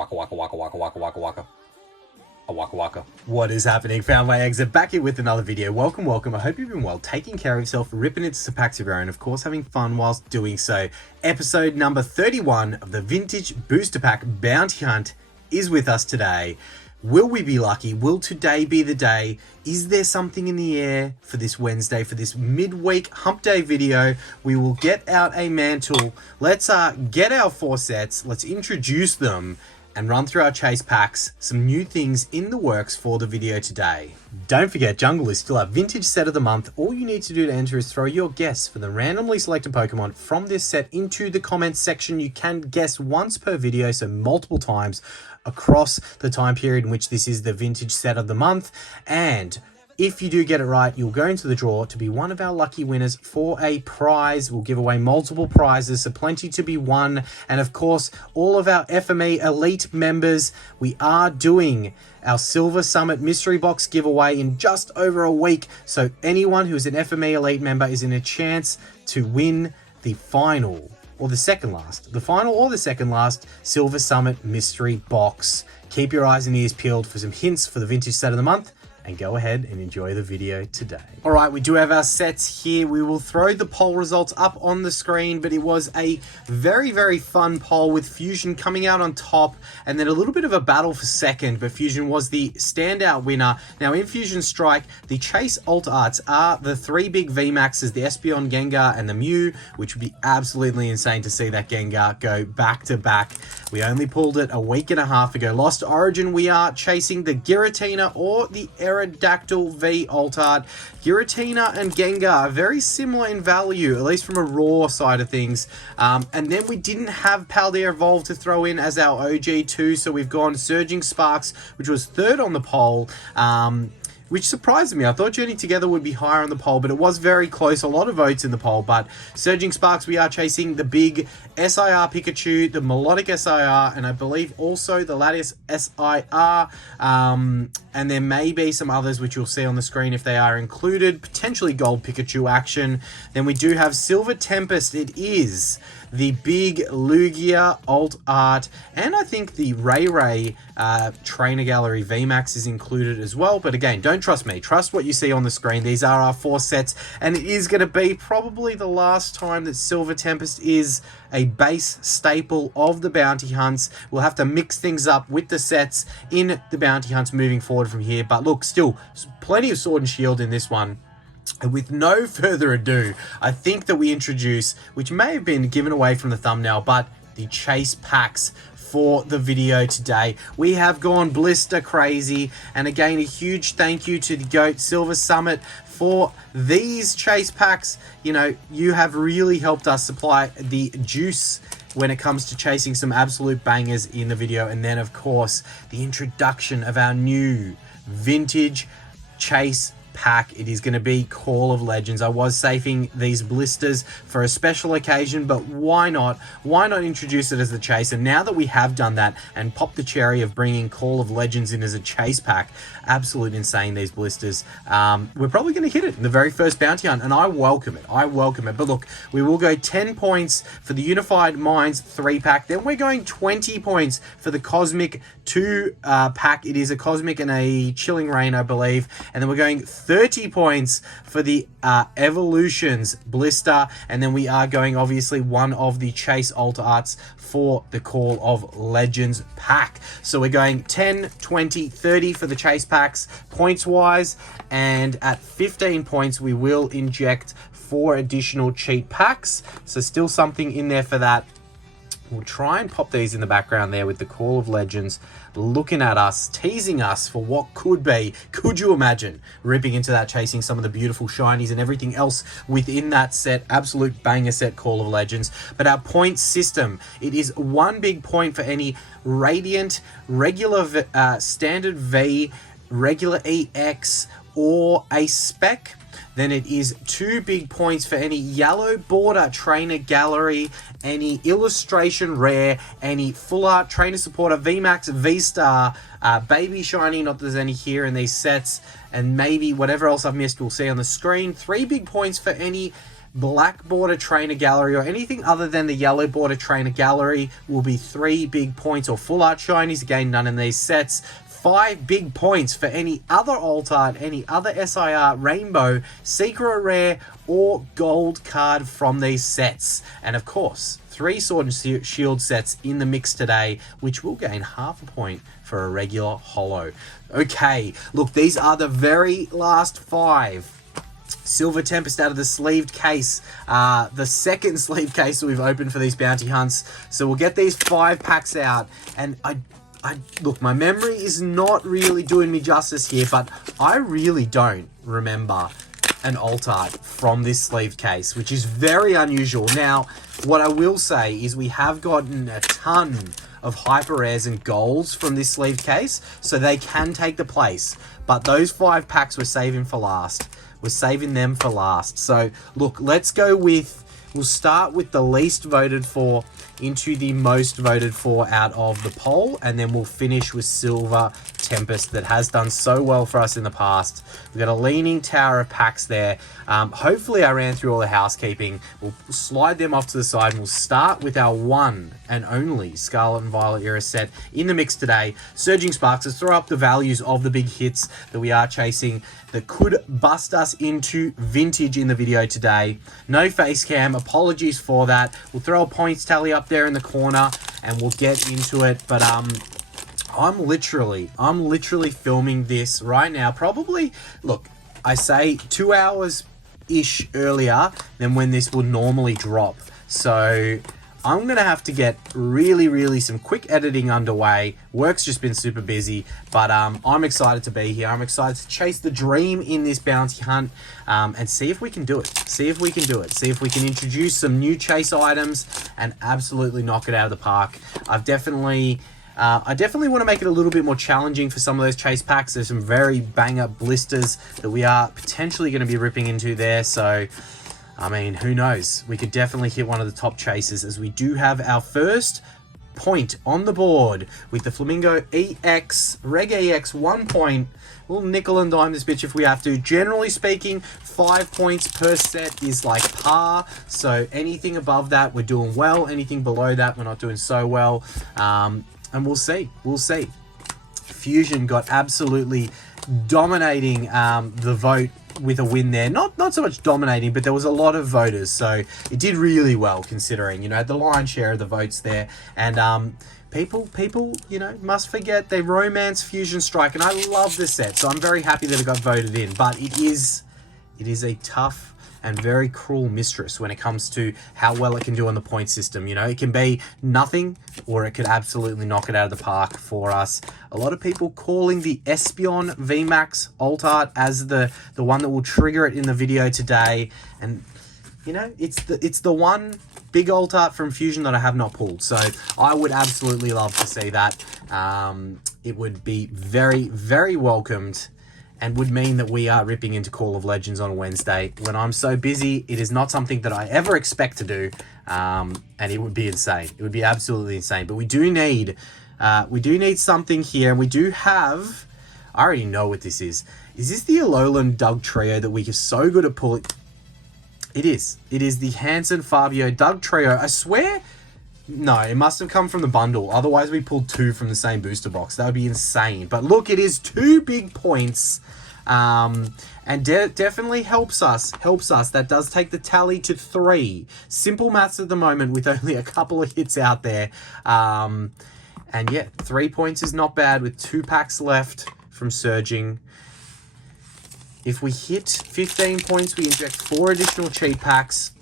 waka waka waka waka waka waka waka. A waka waka. What is happening? Found my exit back here with another video. Welcome. I hope you've been well, taking care of yourself, ripping into some packs of your own, of course, having fun whilst doing so. Episode number 31 of the Vintage Booster Pack Bounty Hunt is with us today. Will we be lucky? Will today be the day? Is there something in the air for this Wednesday, for this midweek hump day video? We will get out a mantle. Let's get our 4 sets. Let's introduce them and run through our chase packs, some new things in the works for the video today. Don't forget, Jungle is still our vintage set of the month. All you need to do to enter is throw your guess for the randomly selected Pokemon from this set into the comments section. You can guess once per video, so multiple times across the time period in which this is the vintage set of the month. And if you do get it right, you'll go into the draw to be one of our lucky winners for a prize. We'll give away multiple prizes, so plenty to be won. And of course, all of our FME Elite members, we are doing our Silver Summit Mystery Box giveaway in just over a week. So anyone who is an FME Elite member is in a chance to win the final or the second last, Silver Summit Mystery Box. Keep your eyes and ears peeled for some hints for the vintage set of the month, and go ahead and enjoy the video today. All right, we do have our sets here. We will throw the poll results up on the screen, but it was a very, very fun poll with Fusion coming out on top and then a little bit of a battle for second, but Fusion was the standout winner. Now in Fusion Strike, the Chase Alt Arts are the 3 big VMAXs, the Espeon, Gengar, and the Mew, which would be absolutely insane to see that Gengar go back to back. We only pulled it a week and a half ago. Lost Origin, we are chasing the Giratina or the Aerodactyl V Alt Art. Giratina and Gengar are very similar in value, at least from a raw side of things. And then we didn't have Paldea Evolve to throw in as our OG2, so we've gone Surging Sparks, which was 3rd on the poll. Which surprised me. I thought Journey Together would be higher on the poll, but it was very close. A lot of votes in the poll, but Surging Sparks, we are chasing the big SIR Pikachu, the Melodic SIR, and I believe also the Latias SIR. And there may be some others which you'll see on the screen if they are included. Potentially Gold Pikachu action. Then we do have Silver Tempest. It is the big Lugia Alt Art, and I think the Ray Trainer Gallery VMAX is included as well. But again, don't trust me. Trust what you see on the screen. These are our 4 sets, and it is going to be probably the last time that Silver Tempest is a base staple of the bounty hunts. We'll have to mix things up with the sets in the bounty hunts moving forward from here. But look, still plenty of Sword and Shield in this one. And with no further ado, I think that we introduce, which may have been given away from the thumbnail, but the chase packs for the video today. We have gone blister crazy, and again, a huge thank you to the GOAT Silver Summit for these chase packs. You know, you have really helped us supply the juice when it comes to chasing some absolute bangers in the video. And then of course, the introduction of our new vintage chase pack. It is going to be Call of Legends. I was saving these blisters for a special occasion, but why not introduce it as the chase? And now that we have done that and popped the cherry of bringing Call of Legends in as a chase pack, absolute insane, these blisters. We're probably going to hit it in the very first bounty hunt, and I welcome it. But look, we will go 10 points for the Unified Minds 3-pack. Then we're going 20 points for the Cosmic 2-pack. It is a Cosmic and a Chilling Rain, I believe. And then we're going 30 points for the Evolutions blister, and then we are going obviously one of the Chase Alt Arts for the Call of Legends pack. So we're going 10, 20, 30 for the chase packs points wise, and at 15 points we will inject 4 additional cheat packs, so still something in there for that. We'll try and pop these in the background there with the Call of Legends looking at us, teasing us for what could be. Could you imagine ripping into that, chasing some of the beautiful shinies and everything else within that set? Absolute banger set, Call of Legends. But our point system, it is 1 big point for any Radiant, regular standard V, regular EX, or a spec. Then it is 2 big points for any Yellow Border Trainer Gallery, any Illustration Rare, any Full Art Trainer Supporter, VMAX, V-Star, Baby Shiny, not that there's any here in these sets, and maybe whatever else I've missed we'll see on the screen. 3 big points for any black border trainer gallery or anything other than the yellow border trainer gallery will be 3 big points, or full art shinies, again none in these sets. 5 big points for any other alt art, any other SIR, rainbow, secret rare, or gold card from these sets. And of course, 3 sword and shield sets in the mix today, which will gain half a point for a regular holo. Okay, look, these are the very last 5. Silver Tempest out of the sleeved case, the second sleeved case that we've opened for these bounty hunts. So we'll get these 5 packs out, and I look, my memory is not really doing me justice here, but I really don't remember an alt art from this sleeved case, which is very unusual. Now, what I will say is we have gotten a ton of hyper rares and golds from this sleeved case, so they can take the place. But those 5 packs we're saving for last. We're saving them for last. So, look, let's go with... We'll start with the least voted for into the most voted for out of the poll, and then we'll finish with Silver Tempest that has done so well for us in the past. We've got a leaning tower of packs there. Hopefully I ran through all the housekeeping. We'll slide them off to the side, and we'll start with our one and only Scarlet and Violet era set in the mix today. Surging Sparks. Let's throw up the values of the big hits that we are chasing that could bust us into vintage in the video today. No face cam, apologies for that. We'll throw a points tally up there in the corner and we'll get into it. But I'm literally filming this right now. Probably, look, I say 2 hours-ish earlier than when this would normally drop. So I'm going to have to get really some quick editing underway. Work's just been super busy, but I'm excited to be here. I'm excited to chase the dream in this bounty hunt and see if we can do it. See if we can introduce some new chase items and absolutely knock it out of the park. I definitely want to make it a little bit more challenging for some of those chase packs. There's some very bang-up blisters that we are potentially going to be ripping into there, so... I mean, who knows? We could definitely hit one of the top chasers, as we do have our first point on the board with the Flamingo EX, Reg EX 1 point. We'll nickel and dime this bitch if we have to. Generally speaking, 5 points per set is like par. So anything above that, we're doing well. Anything below that, we're not doing so well. And we'll see. Fusion got absolutely dominating the vote with a win there. Not so much dominating, but there was a lot of voters, so it did really well considering, you know, the lion's share of the votes there. And people, you know, must forget they romance Fusion Strike, and I love this set, so I'm very happy that it got voted in. But it is a tough and very cruel mistress when it comes to how well it can do on the point system. You know, it can be nothing, or it could absolutely knock it out of the park for us. A lot of people calling the Espeon VMAX alt art as the one that will trigger it in the video today. And, you know, it's the one big alt art from Fusion that I have not pulled. So I would absolutely love to see that. It would be very welcomed, and would mean that we are ripping into Call of Legends on a Wednesday. When I'm so busy, it is not something that I ever expect to do, and it would be insane. It would be absolutely insane. But we do need something here, and we do have... I already know what this is. Is this the Alolan Doug Trio that we are so good at pulling? It is. It is the Hanson Fabio Doug Trio. I swear... No, it must have come from the bundle. Otherwise, we pulled 2 from the same booster box. That would be insane. But look, it is 2 big points. And definitely helps us. That does take the tally to 3. Simple maths at the moment with only a couple of hits out there. And yeah, 3 points is not bad with 2 packs left from Surging. If we hit 15 points, we inject 4 additional cheat packs,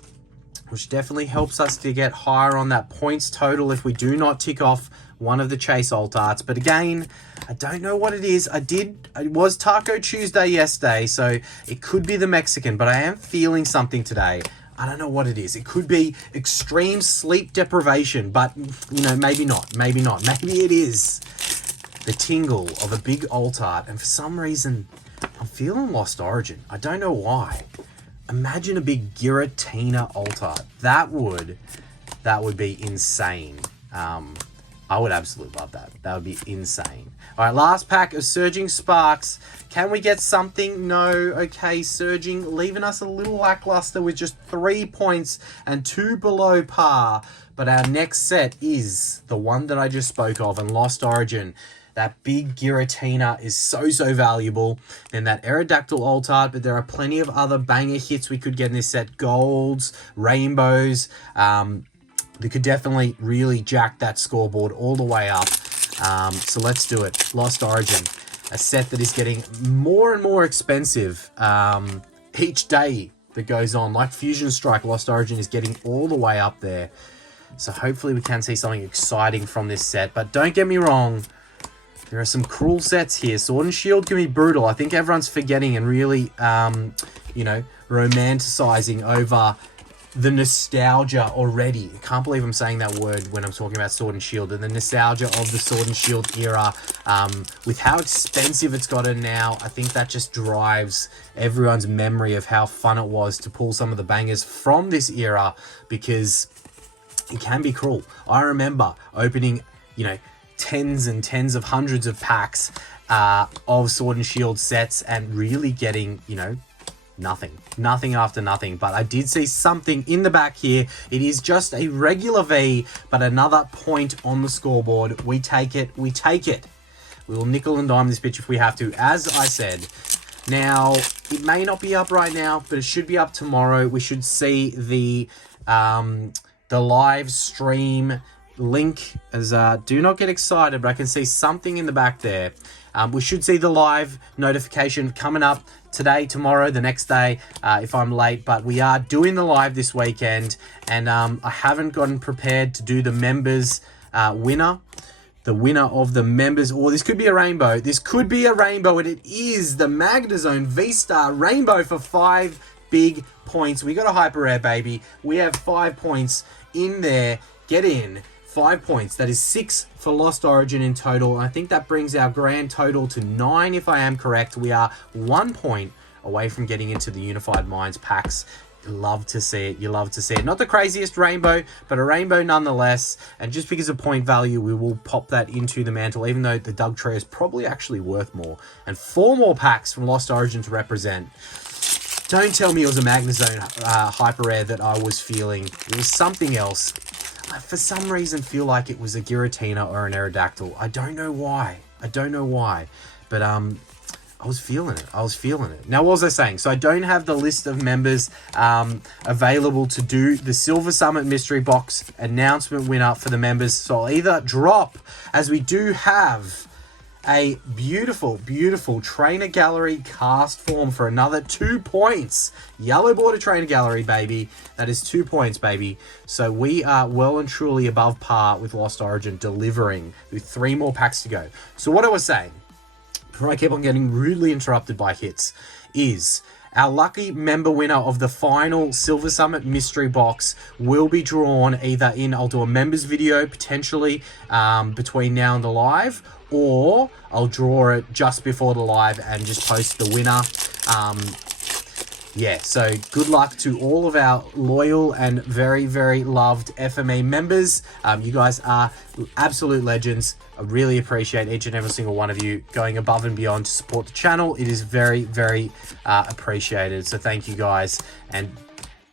which definitely helps us to get higher on that points total if we do not tick off one of the chase alt arts. But again, I don't know what it is. It was Taco Tuesday yesterday, so it could be the Mexican, but I am feeling something today. I don't know what it is. It could be extreme sleep deprivation, but, you know, maybe not. Maybe it is the tingle of a big alt art, and for some reason, I'm feeling Lost Origin. I don't know why. Imagine a big Giratina alt art. That would be insane. I would absolutely love that. That would be insane. All right, last pack of Surging Sparks. Can we get something? No. Okay, Surging, leaving us a little lackluster with just 3 points and 2 below par. But our next set is the one that I just spoke of, and Lost Origin. That big Giratina is so valuable. And that Aerodactyl Altart, but there are plenty of other banger hits we could get in this set. Golds, rainbows. We could definitely really jack that scoreboard all the way up. So let's do it. Lost Origin, a set that is getting more and more expensive each day that goes on. Like Fusion Strike, Lost Origin is getting all the way up there. So hopefully we can see something exciting from this set. But don't get me wrong, there are some cruel sets here. Sword and Shield can be brutal. I think everyone's forgetting and really, you know, romanticizing over the nostalgia already. I can't believe I'm saying that word when I'm talking about Sword and Shield, and the nostalgia of the Sword and Shield era. With how expensive it's gotten now, I think that just drives everyone's memory of how fun it was to pull some of the bangers from this era, because it can be cruel. I remember opening, you know, tens and tens of hundreds of packs of Sword and Shield sets and really getting, you know, nothing after nothing. But I did see something in the back here. It is just a regular V, but another point on the scoreboard. We take it. We will nickel and dime this bitch if we have to, as I said. Now, it may not be up right now, but it should be up tomorrow. We should see the live stream link. As do not get excited, but I can see something in the back there. We should see the live notification coming up today, tomorrow, the next day, if I'm late. But we are doing the live this weekend, and I haven't gotten prepared to do the members winner. The winner of the members, or this could be a rainbow. This could be a rainbow, and it is the Magnezone V-Star Rainbow for 5 big points. We got a hyper rare, baby. We have 5 points in there. Get in. 5 points. That is 6 for Lost Origin in total. I think that brings our grand total to 9, if I am correct. We are 1 point away from getting into the Unified Minds packs. You love to see it. You love to see it. Not the craziest rainbow, but a rainbow nonetheless. And just because of point value, we will pop that into the mantle, even though the Dugtrio is probably actually worth more. And 4 more packs from Lost Origin to represent. Don't tell me it was a Magnezone hyper rare that I was feeling. It was something else. I, for some reason, feel like it was a Giratina or an Aerodactyl. I don't know why. But I was feeling it. Now, what was I saying? So I don't have the list of members available to do the Silver Summit Mystery Box announcement winner for the members. So I'll either drop, as we do have a beautiful Trainer Gallery cast form for another 2 points. Yellow border Trainer Gallery, baby. That is 2 points, baby. So we are well and truly above par with Lost Origin, delivering with 3 more packs to go. So what I was saying, before I keep on getting rudely interrupted by hits, is our lucky member winner of the final Silver Summit Mystery Box will be drawn either in, I'll do a members video potentially between now and the live, or I'll draw it just before the live and just post the winner. Yeah, so good luck to all of our loyal and very loved FME members. You guys are absolute legends. I really appreciate each and every single one of you going above and beyond to support the channel. It is very appreciated. So thank you guys, and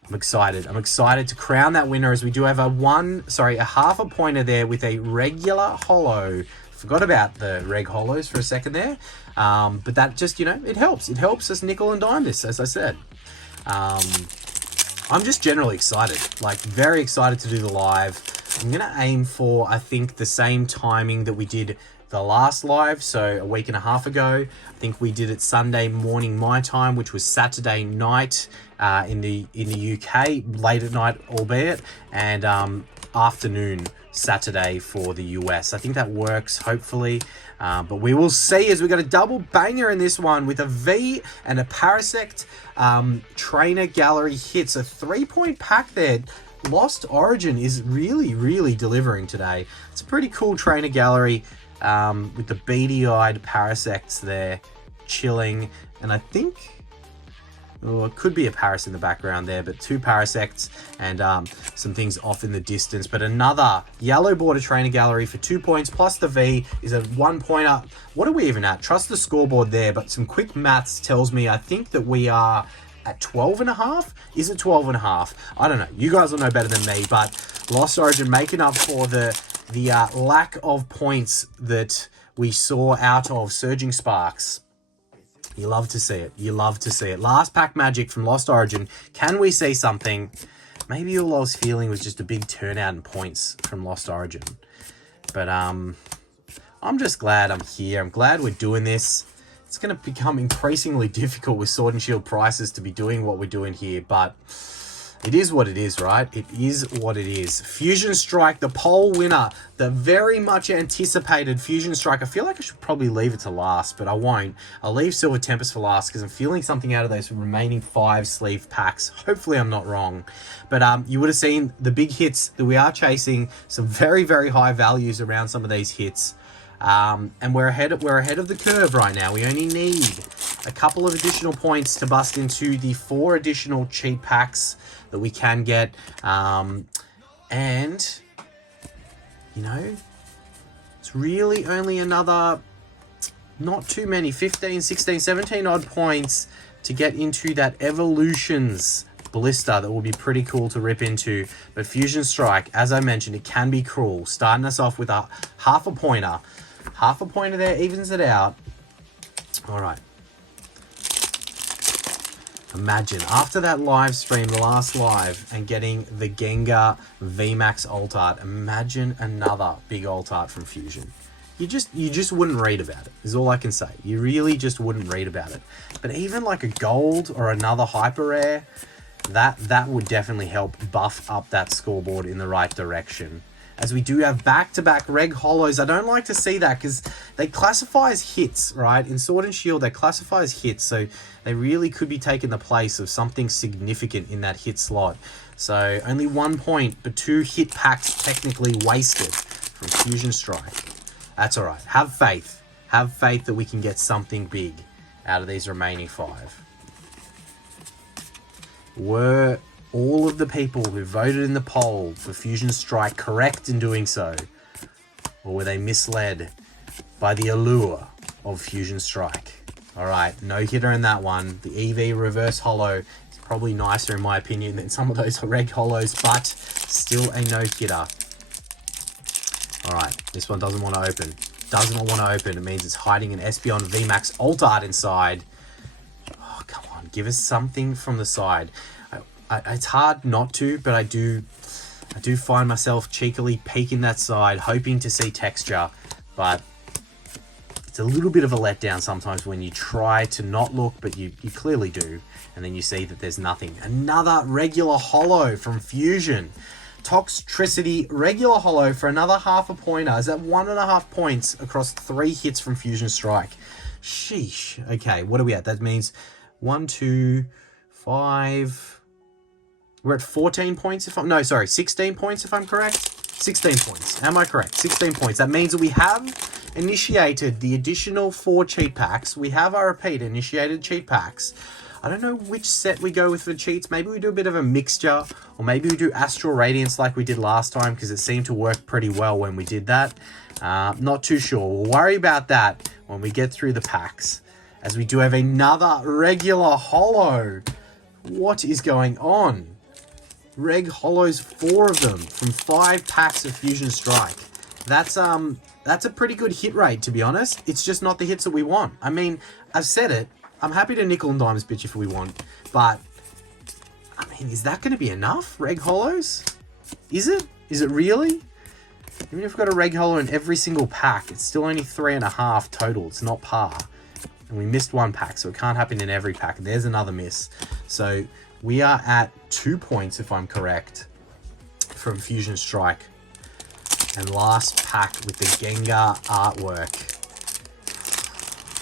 I'm excited. I'm excited to crown that winner, as we do have a half a pointer there with a regular holo. Forgot about the reg holos for a second there, but that just, you know, it helps us nickel and dime this, as I said. I'm just generally excited, like very excited to do the live. I'm gonna aim for, I think, the same timing that we did the last live, so a week and a half ago. I think we did it Sunday morning my time, which was Saturday night in the UK, late at night albeit, and afternoon Saturday for the US. I think that works, hopefully, but we will see, as we got a double banger in this one with a V and a Parasect Trainer Gallery hits. A 3-point pack there. Lost Origin is really delivering today. It's a pretty cool Trainer Gallery with the beady-eyed Parasects there chilling, and I think Oh, it could be a Paris in the background there, but 2 Parasects and some things off in the distance. But another yellow border trainer gallery for 2 points, plus the V is a 1 pointer. What are we even at? Trust the scoreboard there, but some quick maths tells me I think that we are at 12.5. Is it 12.5? I don't know. You guys will know better than me, but Lost Origin making up for the lack of points that we saw out of Surging Sparks. You love to see it. You love to see it. Last pack magic from Lost Origin. Can we see something? Maybe all I was feeling was just a big turnout in points from Lost Origin. But I'm just glad I'm here. I'm glad we're doing this. It's going to become increasingly difficult with Sword and Shield prices to be doing what we're doing here, but it is what it is, right? It is what it is. Fusion Strike, the poll winner, the very much anticipated Fusion Strike. I feel like I should probably leave it to last, but I won't. I'll leave Silver Tempest for last because I'm feeling something out of those remaining 5 sleeve packs. Hopefully I'm not wrong. But you would have seen the big hits that we are chasing, some very, very high values around some of these hits. And we're ahead of the curve right now. We only need a couple of additional points to bust into the 4 additional cheap packs that we can get. And, you know, it's really only another, not too many, 15, 16, 17 odd points to get into that Evolutions blister that will be pretty cool to rip into. But Fusion Strike, as I mentioned, it can be cruel. Starting us off with a half a pointer. Half a pointer there evens it out. All right. Imagine, after that live stream, the last live, and getting the Gengar VMAX alt art, imagine another big alt art from Fusion. You just wouldn't read about it, is all I can say. You really just wouldn't read about it. But even like a gold or another hyper rare, that would definitely help buff up that scoreboard in the right direction. As we do have back-to-back Reg Hollows. I don't like to see that because they classify as hits, right? In Sword and Shield, they classify as hits, so they really could be taking the place of something significant in that hit slot. So only 1 point, but 2 hit packs technically wasted from Fusion Strike. That's all right. Have faith. Have faith that we can get something big out of these remaining 5. Were all of the people who voted in the poll for Fusion Strike correct in doing so? Or were they misled by the allure of Fusion Strike? All right, no hitter in that one. The EV Reverse Hollow is probably nicer in my opinion than some of those Reg Hollows, but still a no hitter. All right, this one doesn't want to open. Doesn't want to open. It means it's hiding an Espeon VMAX alt art inside. Oh, come on, give us something from the side. It's hard not to, but I do find myself cheekily peeking that side, hoping to see texture, but it's a little bit of a letdown sometimes when you try to not look, but you clearly do, and then you see that there's nothing. Another regular hollow from Fusion. Toxtricity regular hollow for another half a pointer. Is that 1.5 points across 3 hits from Fusion Strike? Sheesh. Okay, what are we at? That means 1, 2, 5... We're at 14 points if I'm... No, sorry, 16 points if I'm correct. 16 points. Am I correct? 16 points. That means that we have initiated the additional 4 cheat packs. We have, I repeat, initiated cheat packs. I don't know which set we go with for cheats. Maybe we do a bit of a mixture, or maybe we do Astral Radiance like we did last time, because it seemed to work pretty well when we did that. Not too sure. We'll worry about that when we get through the packs. As we do have another regular hollow. What is going on? Reg Hollows, 4 of them from 5 packs of Fusion Strike. That's a pretty good hit rate, to be honest. It's just not the hits that we want. I mean, I've said it. I'm happy to nickel and dime bitch if we want, but I mean, is that going to be enough? Reg Hollows? Is it? Is it really? Even if we've got a Reg Hollow in every single pack, it's still only 3.5 total. It's not par. And we missed 1 pack, so it can't happen in every pack. There's another miss. So we are at 2 points, if I'm correct, from Fusion Strike. And last pack with the Gengar artwork.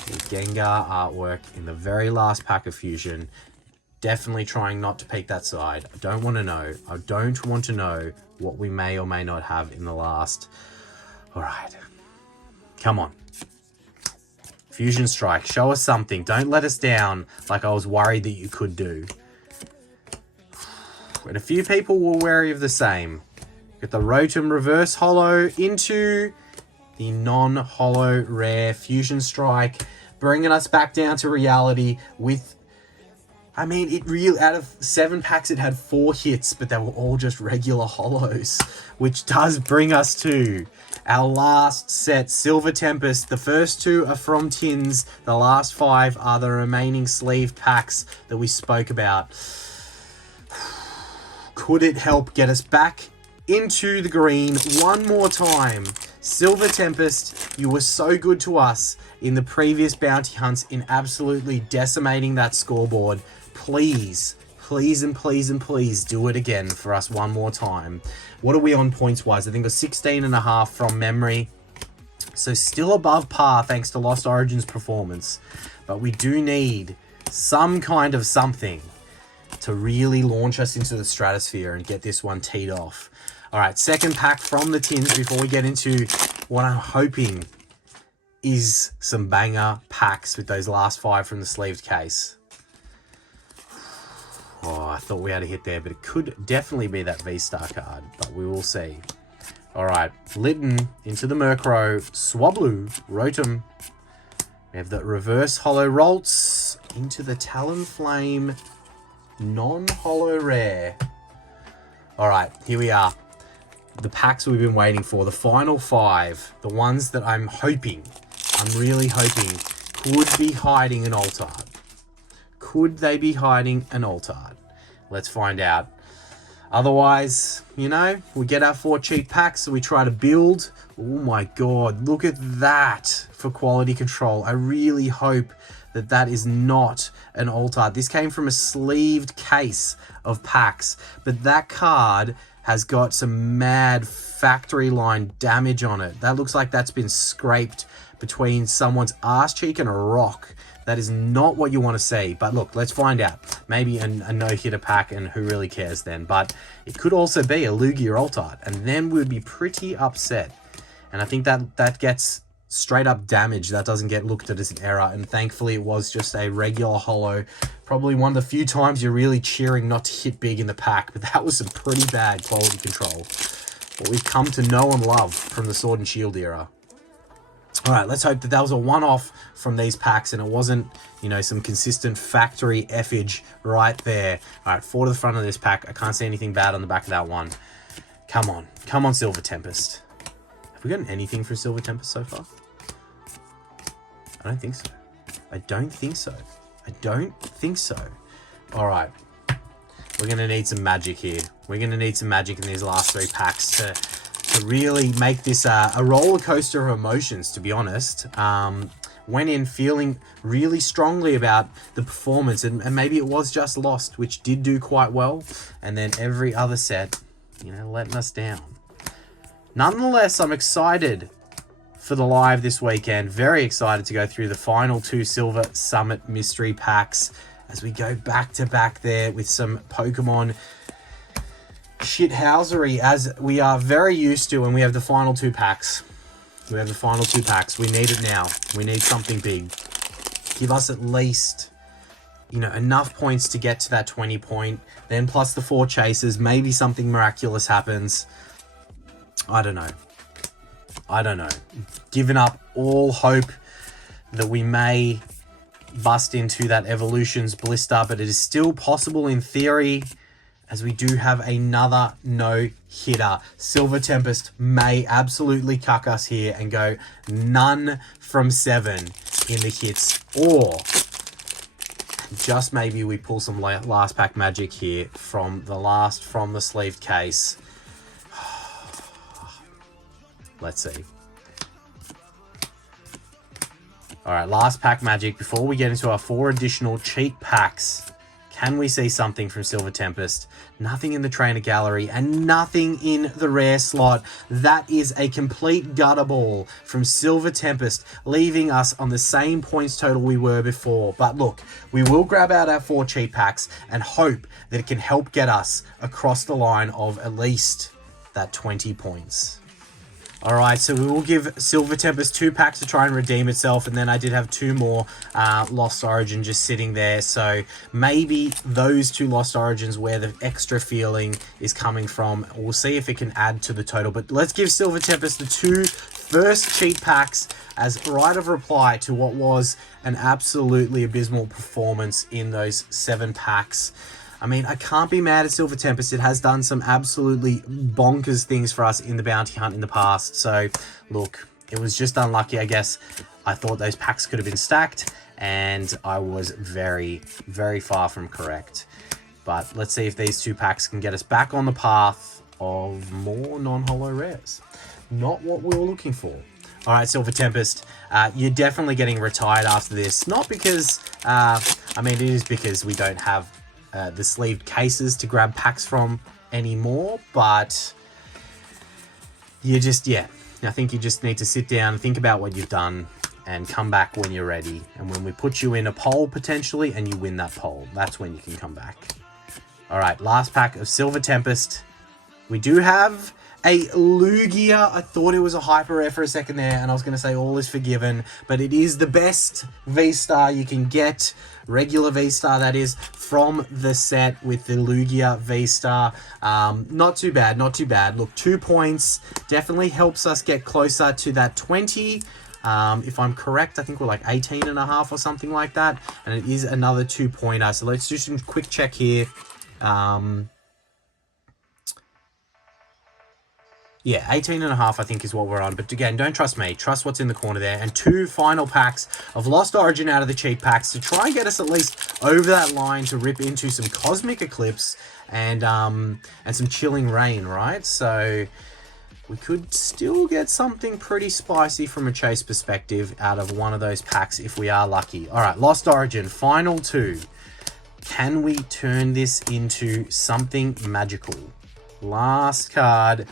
The Gengar artwork in the very last pack of Fusion. Definitely trying not to peek that side. I don't want to know. I don't want to know what we may or may not have in the last. All right. Come on. Fusion Strike, show us something. Don't let us down like I was worried that you could do. And a few people were wary of the same. Get the Rotom Reverse Holo into the non-holo rare Fusion Strike, bringing us back down to reality with... I mean, it really, out of 7 packs, it had 4 hits, but they were all just regular holos, which does bring us to our last set, Silver Tempest. The first 2 are from tins. The last 5 are the remaining sleeved packs that we spoke about. Could it help get us back into the green one more time? Silver Tempest, you were so good to us in the previous bounty hunts in absolutely decimating that scoreboard. Please, please and please and please do it again for us one more time. What are we on points-wise? I think it was 16.5 from memory. So still above par thanks to Lost Origins performance. But we do need some kind of something to really launch us into the stratosphere and get this one teed off. All right, second pack from the tins before we get into what I'm hoping is some banger packs with those last 5 from the sleeved case. Oh, I thought we had a hit there, but it could definitely be that V-Star card, but we will see. All right, Litten into the Murkrow, Swablu, Rotom. We have the Reverse Holo Rolts into the Talonflame, non-holo rare. All right, here we are. The packs we've been waiting for, the final 5, the ones that I'm really hoping could be hiding an alt art. Could they be hiding an alt art? Let's find out. Otherwise, you know, we get our 4 cheap packs, so we try to build. Oh my god, look at that for quality control. I really hope that that is not an alt art. This came from a sleeved case of packs, but that card has got some mad factory line damage on it. That looks like that's been scraped between someone's arse cheek and a rock. That is not what you want to see. But look, let's find out. Maybe a no-hitter pack, and who really cares then? But it could also be a Lugia alt art, and then we'd be pretty upset. And I think that gets straight up damage. That doesn't get looked at as an error, and thankfully it was just a regular holo. Probably one of the few times you're really cheering not to hit big in the pack, but that was some pretty bad quality control. What we've come to know and love from the Sword and Shield era. All right, let's hope that that was a one-off from these packs and it wasn't, you know, some consistent factory effage right there. All right, 4 to the front of this pack. I can't see anything bad on the back of that one. Come on. Come on, Silver Tempest. Have we gotten anything from Silver Tempest so far? I don't think so. I don't think so. I don't think so. All right. We're going to need some magic here. We're going to need some magic in these last 3 packs to really make this a roller coaster of emotions, to be honest. Went in feeling really strongly about the performance, and maybe it was just Lost, which did do quite well, and then every other set, you know, letting us down. Nonetheless, I'm excited for the live this weekend. Very excited to go through the final 2 Silver Summit mystery packs as we go back to back there with some Pokemon shithousery, as we are very used to, and we have the final 2 packs. We have the final 2 packs. We need it now. We need something big. Give us at least, you know, enough points to get to that 20 point. Then plus the 4 chases. Maybe something miraculous happens. I don't know. I don't know. Giving up all hope that we may bust into that Evolutions blister, but it is still possible in theory, as we do have another no-hitter. Silver Tempest may absolutely cuck us here and go none from 7 in the hits, or just maybe we pull some last pack magic here from the sleeved case. Let's see. All right, last pack magic before we get into our 4 additional cheat packs. Can we see something from Silver Tempest? Nothing in the trainer gallery and nothing in the rare slot. That is a complete gutter ball from Silver Tempest, leaving us on the same points total we were before. But look, we will grab out our 4 cheat packs and hope that it can help get us across the line of at least that 20 points. All right, so we will give Silver Tempest 2 packs to try and redeem itself, and then I did have 2 more Lost Origin just sitting there, so maybe those 2 Lost Origins where the extra feeling is coming from. We'll see if it can add to the total, but let's give Silver Tempest the 2 first cheat packs as right of reply to what was an absolutely abysmal performance in those 7 packs. I mean, I can't be mad at Silver Tempest. It has done some absolutely bonkers things for us in the bounty hunt in the past. So, look, it was just unlucky, I guess. I thought those packs could have been stacked, and I was very, very far from correct. But let's see if these 2 packs can get us back on the path of more non-holo rares. Not what we were looking for. All right, Silver Tempest, you're definitely getting retired after this. Not because, I mean, it is because we don't have the sleeved cases to grab packs from anymore, but you just, yeah, I think you just need to sit down, think about what you've done, and come back when you're ready. And when we put you in a poll, potentially, and you win that poll, that's when you can come back. All right, last pack of Silver Tempest. We do have a Lugia. I thought it was a hyper rare for a second there, and I was going to say all is forgiven, but it is the best V-Star you can get, regular V-Star that is, from the set with the Lugia V-Star. Not too bad, not too bad. Look, 2 points definitely helps us get closer to that 20. If I'm correct, I think we're like 18 and a half or something like that, and it is another 2-pointer. So let's do some quick check here. Yeah, 18 and a half, I think, is what we're on. But again, don't trust me. Trust what's in the corner there. And 2 final packs of Lost Origin out of the cheap packs to try and get us at least over that line to rip into some Cosmic Eclipse and some Chilling Rain, right? So we could still get something pretty spicy from a chase perspective out of one of those packs if we are lucky. All right, Lost Origin, final 2. Can we turn this into something magical? Last card.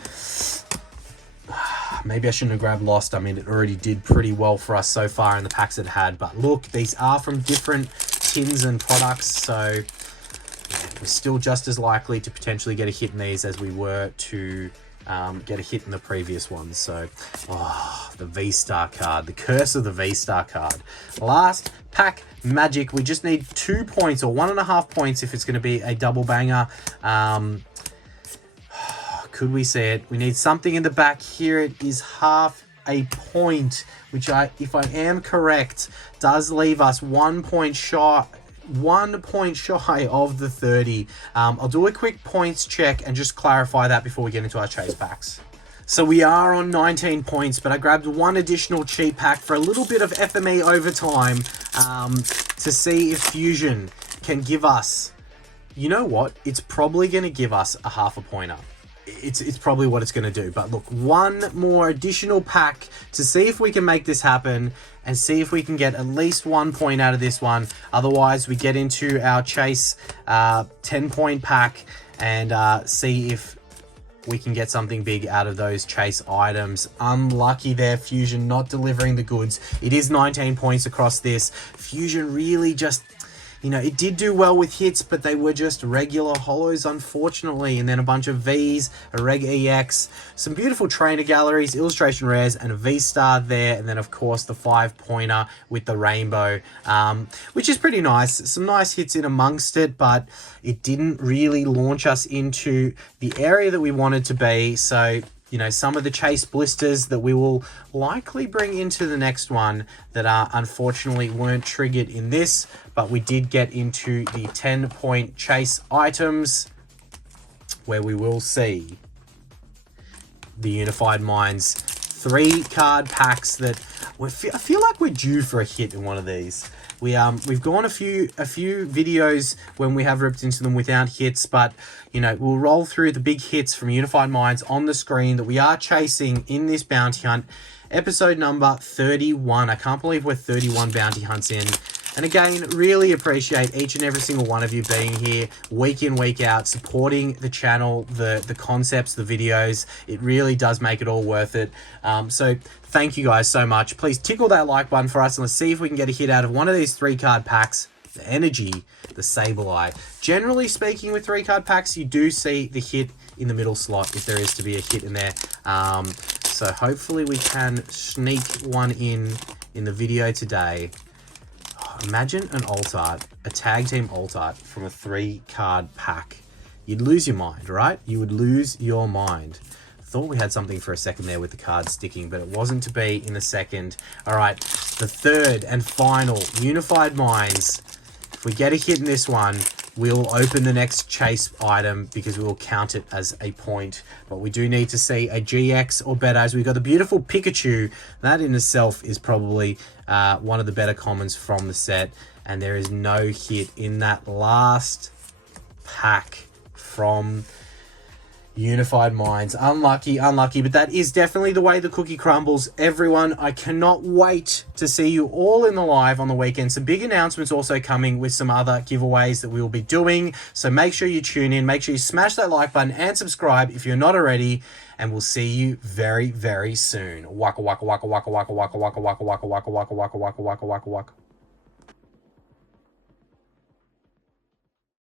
Maybe I shouldn't have grabbed Lost. I mean, it already did pretty well for us so far in the packs it had. But look, these are from different tins and products. So yeah, we're still just as likely to potentially get a hit in these as we were to get a hit in the previous ones. So, the V-Star card. The curse of the V-Star card. Last pack magic. We just need 2 points or 1.5 points if it's going to be a double banger. Could we see it? We need something in the back. Here it is, half a point, which if I am correct, does leave us 1 point shy. 1 point shy of the 30. I'll do a quick points check and just clarify that before we get into our chase packs. So we are on 19 points, but I grabbed 1 additional cheat pack for a little bit of FME overtime to see if Fusion can give us, you know what? It's probably going to give us a half a pointer. It's probably what it's going to do. But look, 1 more additional pack to see if we can make this happen and see if we can get at least 1 point out of this one. Otherwise, we get into our chase 10-point pack and see if we can get something big out of those chase items. Unlucky there, Fusion, not delivering the goods. It is 19 points across this. Fusion really just, you know, it did do well with hits, but they were just regular holos, unfortunately. And then a bunch of Vs, a Reg EX, some beautiful trainer galleries, illustration rares, and a V-Star there. And then, of course, the 5-pointer with the rainbow, which is pretty nice. Some nice hits in amongst it, but it didn't really launch us into the area that we wanted to be. So, you know, some of the chase blisters that we will likely bring into the next one that unfortunately weren't triggered in this, but we did get into the 10-point chase items where we will see the Unified Minds 3-card packs that I feel like we're due for a hit in one of these. We've gone a few videos when we have ripped into them without hits, but you know, we'll roll through the big hits from Unified Minds on the screen that we are chasing in this bounty hunt. Episode number 31. I can't believe we're 31 bounty hunts in. And again, really appreciate each and every single one of you being here week in, week out, supporting the channel, the concepts, the videos. It really does make it all worth it. So thank you guys so much. Please tickle that like button for us and let's see if we can get a hit out of one of these 3-card packs. The Energy, the Sableye. Generally speaking, with 3-card packs, you do see the hit in the middle slot if there is to be a hit in there. So hopefully we can sneak one in the video today. Oh, imagine an alt art, a tag team alt art from a 3-card pack. You'd lose your mind, right? You would lose your mind. Thought we had something for a second there with the card sticking, but it wasn't to be in the second. All right, the third and final Unified Minds. If we get a hit in this one, we'll open the next chase item because we will count it as a point. But we do need to see a GX or better, as we've got the beautiful Pikachu. That in itself is probably one of the better commons from the set. And there is no hit in that last pack from Unified Minds. Unlucky, but that is definitely the way the cookie crumbles. Everyone, I cannot wait to see you all in the live on the weekend. Some big announcements also coming with some other giveaways that we will be doing. So make sure you tune in. Make sure you smash that like button and subscribe if you're not already. And we'll see you very, very soon. Waka waka waka waka waka waka waka waka waka waka waka waka waka waka waka waka waka waka.